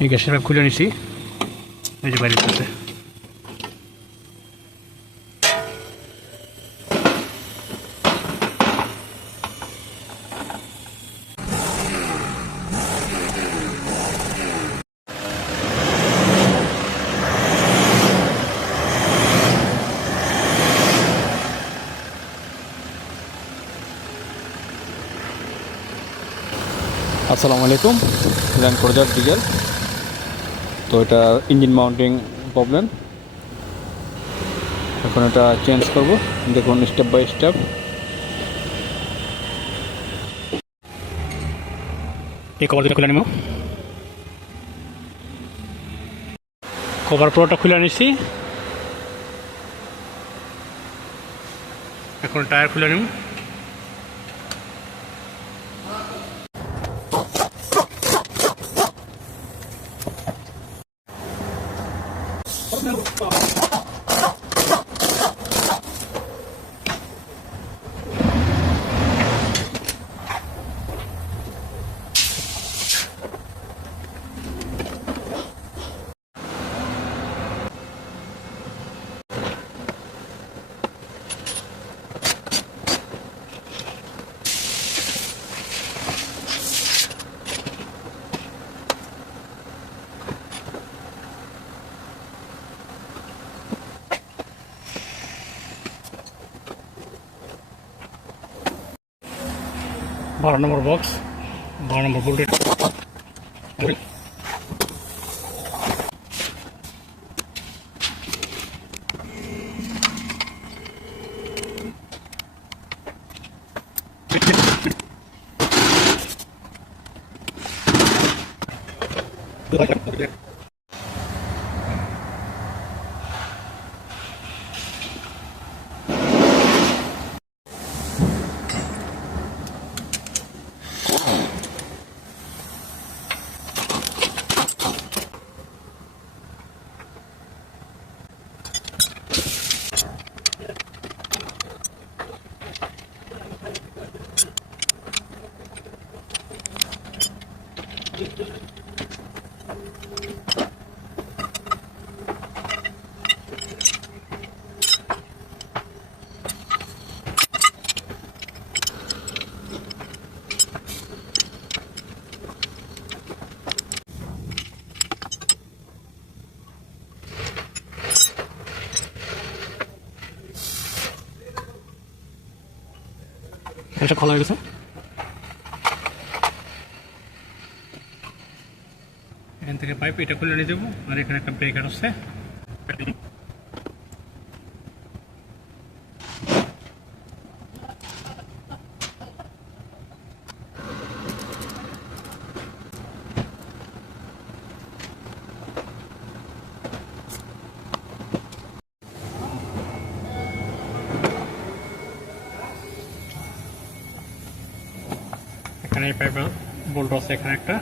এই গ্যাসের পাইপ খুলে নিছি, এই যে বাইরে আছে। আসসালামু আলাইকুম, ল্যান্ড ক্রুজার ডিজেল। তো এটা ইঞ্জিন মাউন্টিং প্রবলেম, এখন এটা চেঞ্জ করব। দেখুন স্টেপ বাই স্টেপ। এই কভার দুটো খুলে নেব। কভার পুরোটা খুলে নিচ্ছি, এখন টায়ার খুলে নেব। बारह नंबर बॉक्स, 12 नंबर बोल्टेड। এটা খোলা হয়ে গেছে। এখান থেকে পাইপ এটা খুলে নিয়ে যাবো, আর এখানে একটা ব্রেকার আছে। এখানে এই পাইপের বোল্ট আছে, এখানে একটা।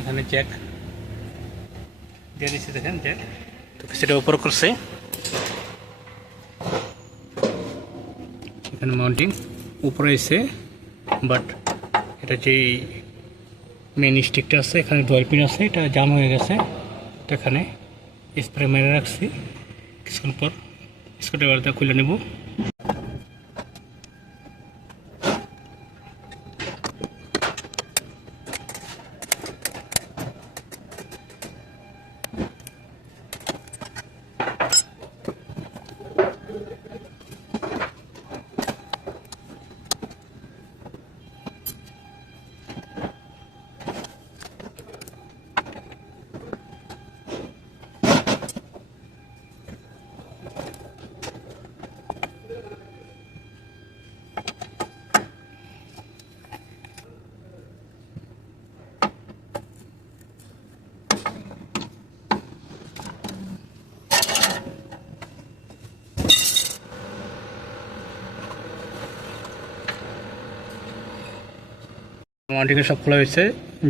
এখানে জ্যাক দিয়ে দিচ্ছি, দেখেন জ্যাক। তো সেটা উপর করছে, এখানে মাউন্টিং। উপরে এসে, বাট এটা যেই মেন স্টিকটা আছে এখানে 12 পিন আছে, এটা জাম হয়ে গেছে। তো এখানে স্প্রে মেরে রাখছি, কিছুক্ষণ পর স্ক্রুড্রাইভারটা খুলে নেব। মাউন্টিংয়ে সব খোলা হয়েছে,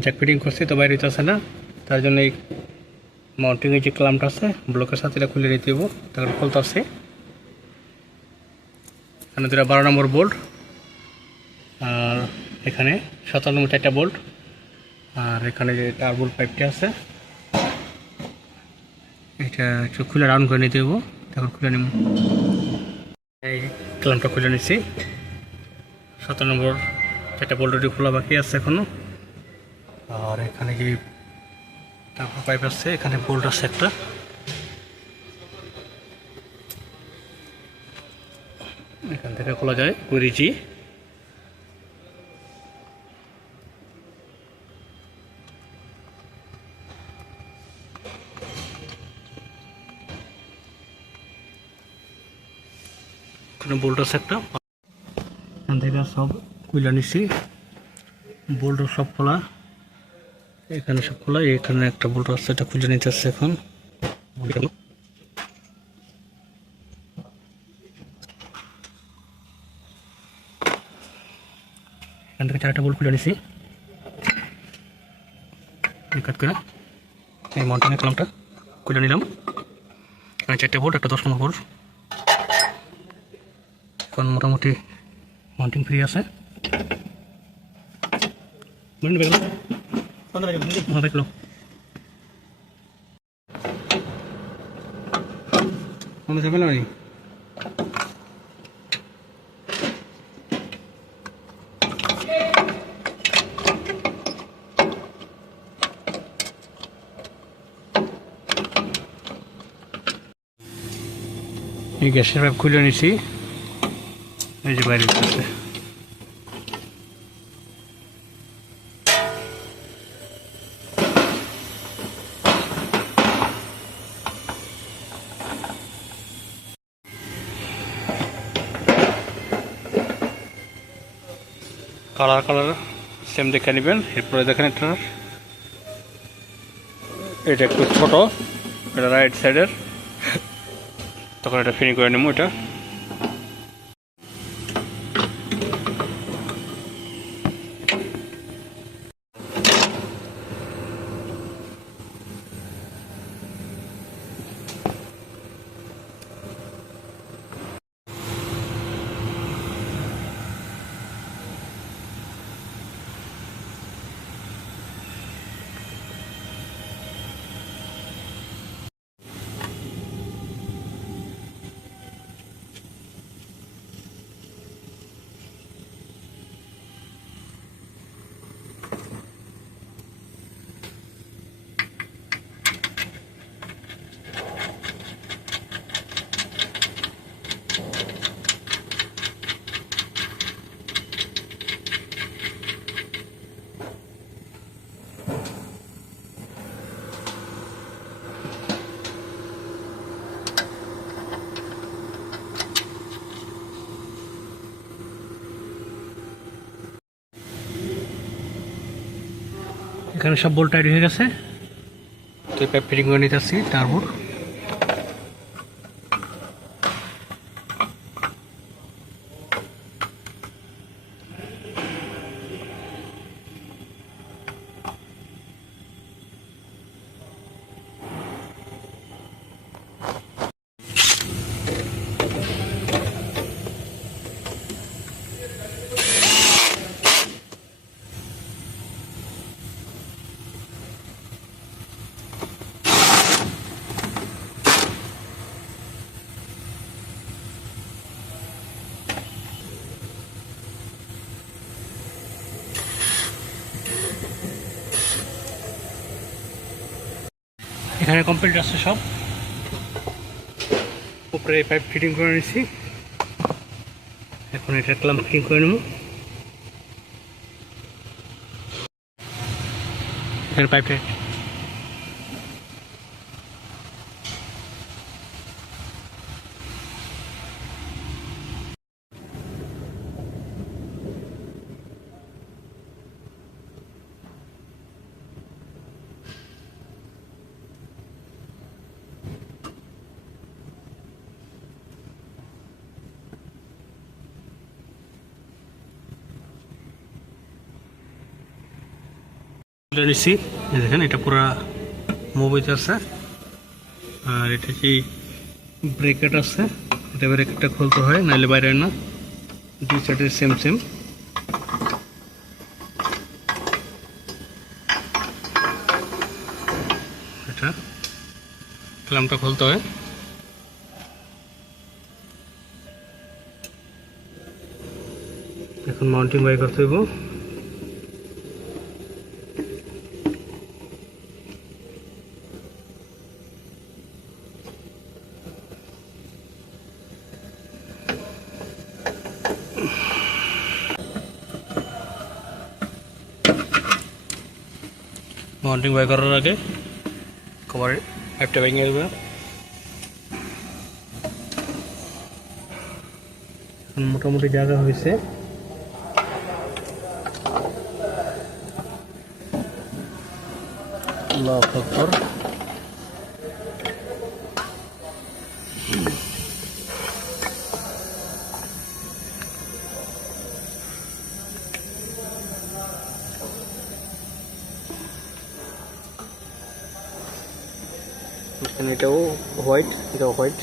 জ্যাক ফিটিং করছি তো বাইরে হইতেছে না, তার জন্য এই মাউন্টিংয়ের যে ক্লাম্পটা আছে ব্লকের সাথে এটা খুলে নিতে দেবো। তারপরে খুলতে আছে, এখানে দুটা 12 নম্বর বোল্ট, আর এখানে 17 নম্বর 4টা বোল্ট, আর এখানে যে টার্বল পাইপটা আছে এটা একটু খুলে রাউন্ড করে নিতে দেবো। তারপর খুলে নেব, এই ক্লাম্পটা খুলে নিচ্ছি। 17 নম্বর 4টা বোল্টটি খোলা বাকি আছে এখনো। আর এখানে যে টার্বল পাইপ আছে, এখানে বোল্ট আছে একটা, এখান থেকে খোলা যায় কুড়িজি। এখানে বোল্ট আছে একটা, এখান থেকে সব খুলে নিচ্ছি, বোল্ট সব খোলা, এখানে সব খোলা, এখানে একটা বোল্ট আছে এটা খুলে নিতে আসছে এখন। এখান থেকে 4টা বোল্ট খুলে নিছি কাট করে, এই মাউন্টিংয়ের ক্লাম্পটা খুলে নিলাম। এখানে 4টে বোল্ট, একটা 10 নম্বর বোল্ট। এখন মোটামুটি মাউন্টিং ফ্রি আছে। দেখলো ঝামেলা নেই। এই গ্যাসের পাইপ খুলে নিছি, এই যে বাইরে আছে। কালার সেম দেখে নেবেন। এরপরে দেখেন এটা একটু ছোট, এটা রাইট সাইডের, তখন এটা ফিনিং করে নেবো। এটা এখানে সব বোল্ট টাইট হয়ে গেছে, তো পাইপ ফিটিং করে নিতে আসছি টার্বোর। এখানে কমপ্লিট আছে সব। উপরে পাইপ ফিটিং করে নিচ্ছি, এখন এটা ক্লাম্প ফিটিং করে নেব। এখানে পাইপটা তুলে নিচ্ছি। দেখেন এটা পুরো মুভ হইতে আছে। আর এটা কি ব্রেকেট আছে, এটা ব্রেকেটটা খুলতে হয়, নাহলে বাইরে হয় না। দুই সাইডে সেম সেম। এটা ক্ল্যাম্পটা খুলতে হয়। এখন মাউন্টিং বাই করতে হইব। মাউন্টিং বাই করার আগে কভার পাইপটা ভেঙে দেবে। মোটামুটি জায়গা হয়েছে। এটাও হোয়াইট, এটাও হোয়াইট।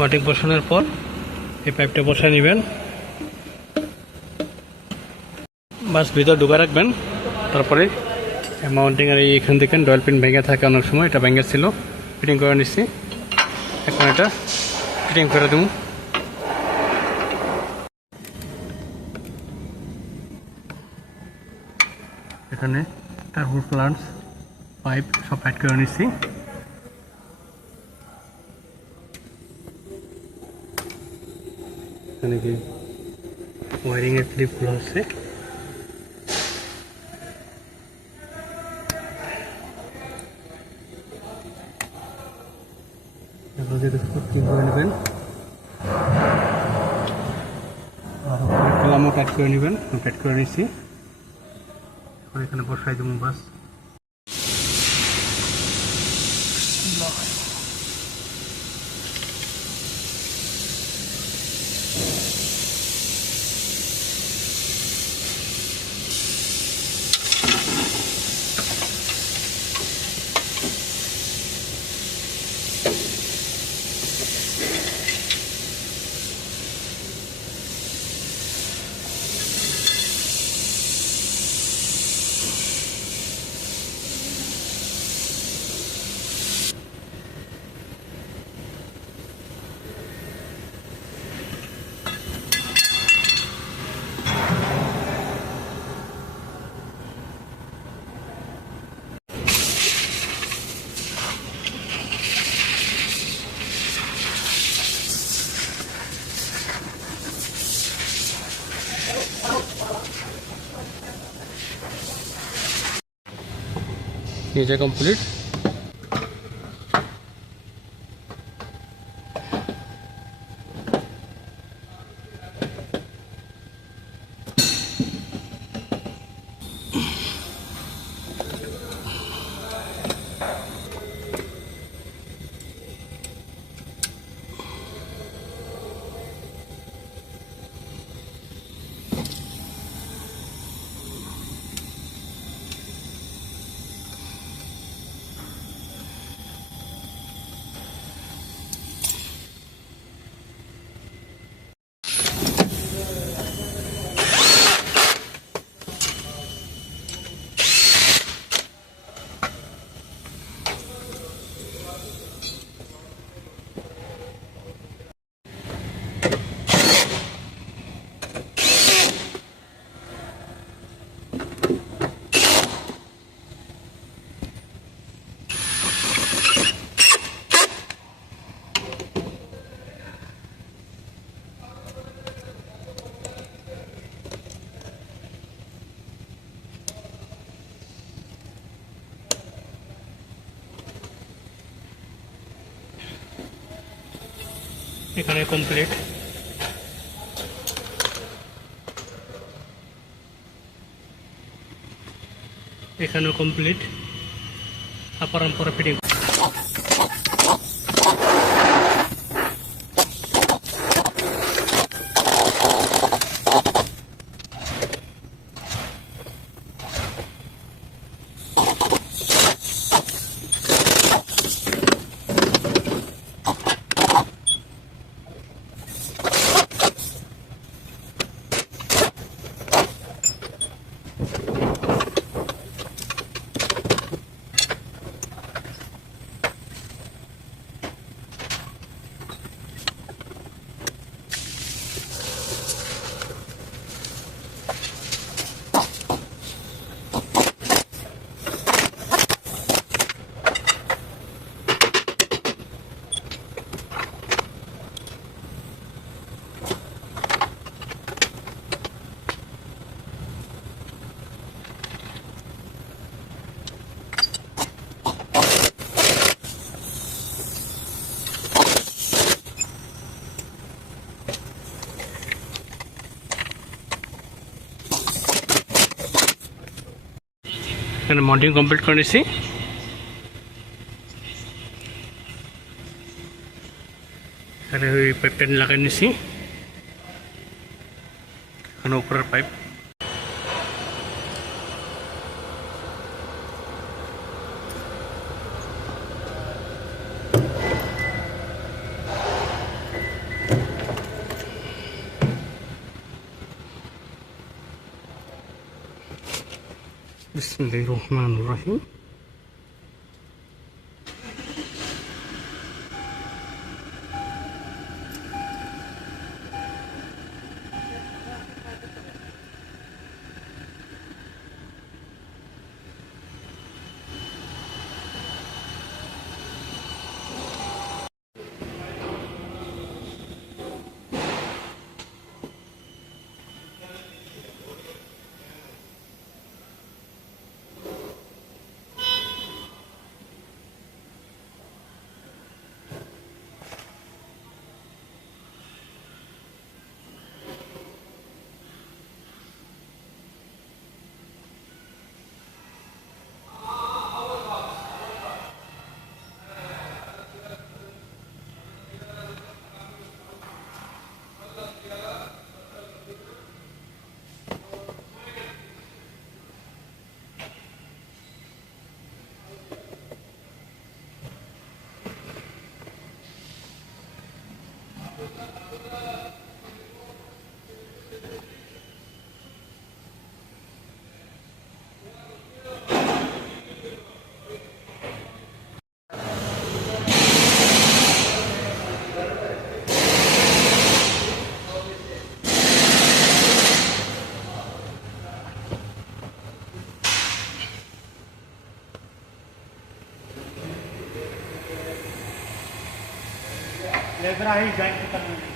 মাউন্টিং বসানোর পর এই পাইপটা বসায় নেবেন, বাস ভিতর ঢুকা রাখবেন। তারপরে মাউন্টিং আর এইখান থেকে ডয়েল পিন ভেঙে থাকে অনেক সময়, এটা ভেঙে ছিল, ফিটিং করে নিচ্ছি। এখন এটা ফিটিং করে দেবো। এখানে টার্বো প্লান্টস পাইপ সব ফাইট করে নিচ্ছি। এখানে কি ওয়ারিংয়ের ক্লিপগুলো আছে। ফিটিং করে নেবেন, কলামও কাট করে নেবেন। কাট করে নিচ্ছি, এখন এখানে বসাই দেবো বাস। ये कंप्लीट। এখানে কমপ্লিট। এখানেও কমপ্লিট। আপার পরে ফিটিং। এখানে মাউন্টিং কমপ্লিট করে নিছি। এখানে ওই পাইপটা লাগাই নিছি। এখানে উপরের পাইপ। বিসমিল্লাহির-রহমানির-রহিম। लेबर आई जॉइन करना